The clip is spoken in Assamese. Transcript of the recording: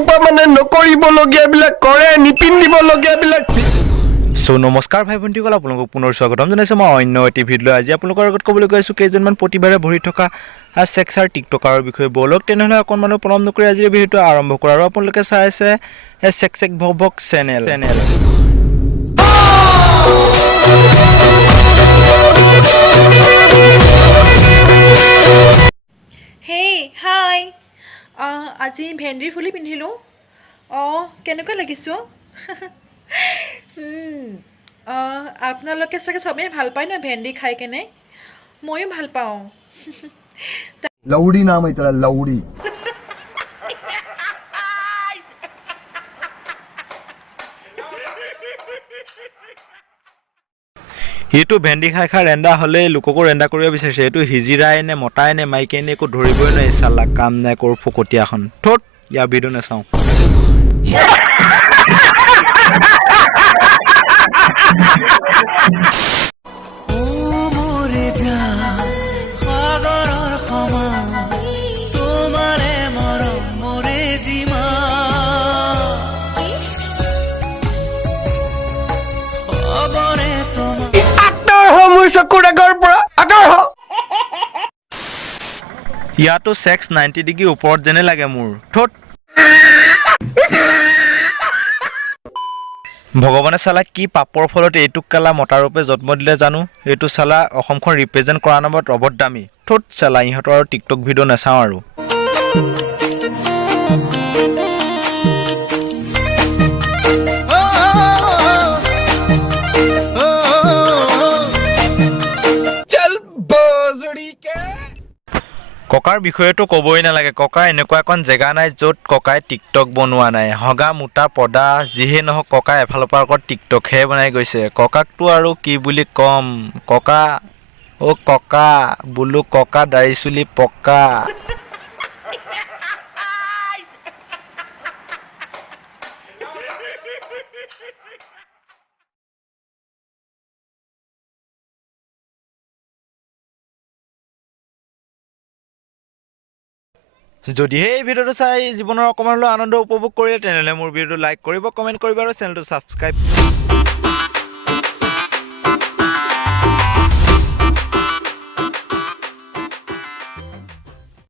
খোপা মানে নকৰিবলগীয়াবিলাক কৰে, নিপিন্ধিবলগীয়াবিলাক। সো নমস্কাৰ ভাই ভণ্টিসকল, আপোনালোকক পুনৰ স্বাগতম জনাইছোঁ মই অন্য এটি ভিডিঅ'। আজি আপোনালোকৰ আগত ক'বলৈ গৈ আছোঁ কেইজনমান প্ৰতিবাৰে ভৰি থকা ছেক্সাৰ টিকটকাৰৰ বিষয়ে। বলক তেনেহ'লে অকণমানো পলম নকৰি আজিৰ ভিডিঅ'টো আৰম্ভ কৰোঁ। আৰু আপোনালোকে চাই আছে ছেক ভক চেনেল। হেই হাই আজি ভেন্দিৰ ফুলি পিন্ধিলোঁ। কেনেকুৱা লাগিছোঁ? আপোনালোকে চাগে চবেই ভাল পায় ন ভেন্দি খাই কেনে? ময়ো ভাল পাওঁ। लवड़ी नाम है तेरा लवड़ी। সিটো ভেন্দি খাই ৰেন্দা হ'লেই লোককো ৰেন্দা কৰিব বিচাৰিছে। এইটো হিজিৰাই নে মতাই নে মাইকীয়ে নে একো ধৰিবই নোৱাৰি। চালা কাম নাই কৰোঁ ফকতীয়াখন। থ'ত ইয়াৰ ভিডিঅ' নাচাওঁ। আঁতৰ হ মোৰ চকুৰ আগৰ পৰা, আঁতৰ হ। ইয়াতো ছেক্স 90 ডিগ্ৰী ওপৰত যেনে লাগে মোৰ। থ'ত ভগৱানে চালা কি পাপৰ ফলত এইটোক কালা মতাৰূপে জন্ম দিলে জানো। এইটো চালা অসমখন ৰিপ্ৰেজেণ্ট কৰা নামত অভদ্ৰামী। থ'ত চালা ইহঁতৰ আৰু টিকটক ভিডিঅ' নাচাওঁ আৰু। ককাৰ বিষয়েতো ক'বই নালাগে। ককাৰ এনেকুৱা এখন জেগা নাই য'ত ককাই টিকটক বনোৱা নাই। হগা মোটা পদা যিহে নহওক ককাই এফালৰ পৰা আকৌ টিকটকহে বনাই গৈছে। ককাকতো আৰু কি বুলি ক'ম। ককা ককা বোলো ককা দাড়ি চুলি পকা। যদিহে এই ভিডিঅ'টো চাই জীৱনৰ অকণমান হ'লেও আনন্দ উপভোগ কৰিলে তেনেহ'লে মোৰ ভিডিঅ'টো লাইক কৰিব, কমেণ্ট কৰিব আৰু চেনেলটো ছাবস্ক্ৰাইব